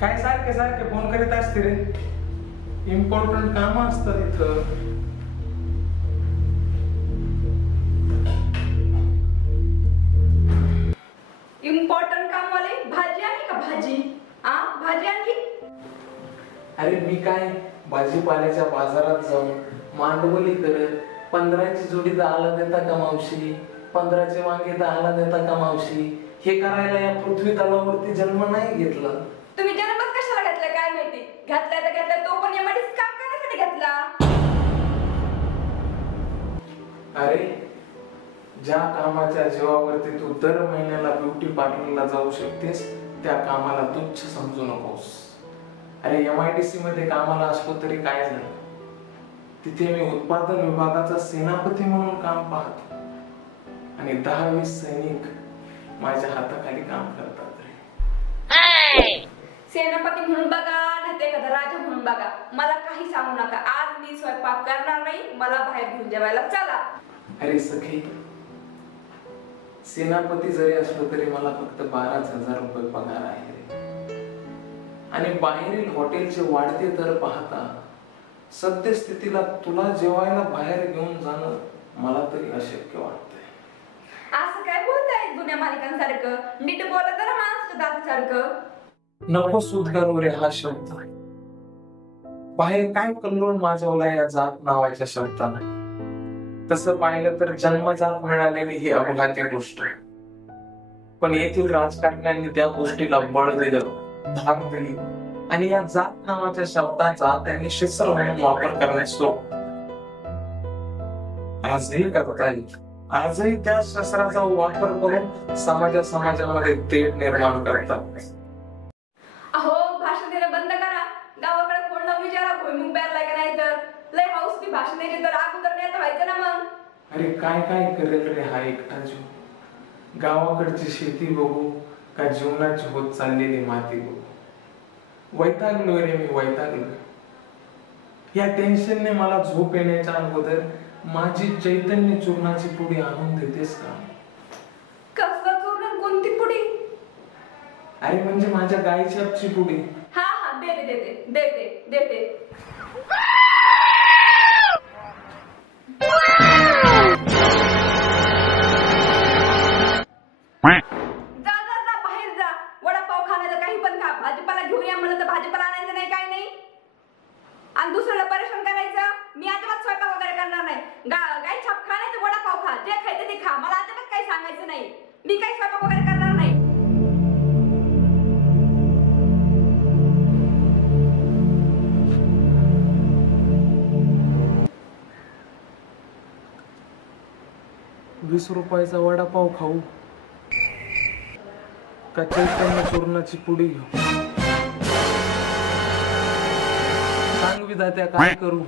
काय सारखे सारखे फोन करीत असते रे? इम्पॉर्टंट काम असतं इथं. इम्पॉर्टंट काम वाले भाजी आणली का? भाजी भाजी आणली? अरे मी काय भाजीपाल्याच्या बाजारात जाऊन मांडवली करत 15ची जोडी दहाला देता का मावशी, 15चे वांगे दहाला देता का मावशी, हे करायला या पृथ्वी तलावरती जन्म नाही घेतला. तुम्ही जन्मच कशाला घातलाय काय माहिती? घातलाय तर घातलाय, तो पण एमआयडीसी काम करण्यासाठी घातला. अरे ज्या कामाच्या जीवावरती तू दर महिन्याला ब्युटी पार्लरला जाऊ शकतेस त्या कामाला तुच्छ समजू नकोस. अरे एमआयडीसी मध्ये कामाला असलो तरी काय झालं, तिथे मी उत्पादन विभागाचा सेनापती म्हणून काम पाहतो आणि 10-20 सैनिक माझ्या हाताखाली काम करतात. सेनापती म्हणून बघा नाही एखादा राजा म्हणून बघा, मला काही सांगू नका. आज मी स्वयंपाक करणार नाही, मला बाहेर घेऊन जेवायला चला. अरे सखी, सेनापती जरी असलो तरी मला फक्त 12,000 रुपये पगार आहे रे. आणि बाहेरील हॉटेलचे वाढते दर पाहता सद्यस्थितीला तुला जेवायला बाहेर घेऊन जाणं मला तरी अशक्य वाटतंय. असं काय बोलताय जुन्या मालिकांसारखं? नीट बोला जरा माणसाच्या दातासारखं. नको सुधारू रे हा शब्द. बाहेर काय कल्लोळ माजवला या जात नावाच्या शब्दाने. तसं पाहिलं तर जन्मजात मिळालेली ही अपघाती गोष्ट, पण येथील राजकारण्यांनी त्या गोष्टीला बळ दिलं, धाक दिली आणि या जात नावाच्या शब्दाचा त्यांनी शिस्त्र म्हणून वापर करण्यास सुरू. आजही करतायत. आजही त्या शस्त्राचा वापर करून समाजामध्ये तेढ निर्माण करतात. अहो भाषण देणं बंद करा. गावाकडे कोण ना विचारा भुईमुग पेरलाय का नाही, तर लय हाऊस की भाषण द्यायची तर अगोदर नेता व्हायचं ना मग. अरे काय काय करेल रे हा एकटा जीव? गावाकडची शेती बघू का जीवनाची होत चाललेली माती बघू? वैतागलो रे मी, वैतागलो. या टेन्शनने मला झोप येण्याच्या अगोदर माझी चैतन्य चूर्णाची पुडी आणून देतेस का? कसलं चूर्ण? कोणती पुडी? अरे म्हणजे माझ्या गायछापची पुडी. हा देते देते देते देते. जा बाहेर जा. वडापाव खाण्याचं काही पण खा, भाजीपाला घेऊन या म्हणलं तर भाजीपाला आणायचं नाही, काय नाही. आणि दुसऱ्याला परेशान करायचं. मी अजिबात स्वयंपाक वगैरे करणार नाही. गाय छाप खा नाही तर वडापाव खा, जे खायचं ते खा. मला अजिबात काही सांगायचं नाही. मी काही स्वयंपाक वगैरे करणार नाही. ₹20 वडापाव खाऊ का चैतन्य चूर्णाची पुडी घेऊ? सांग विधात्या, काय करू?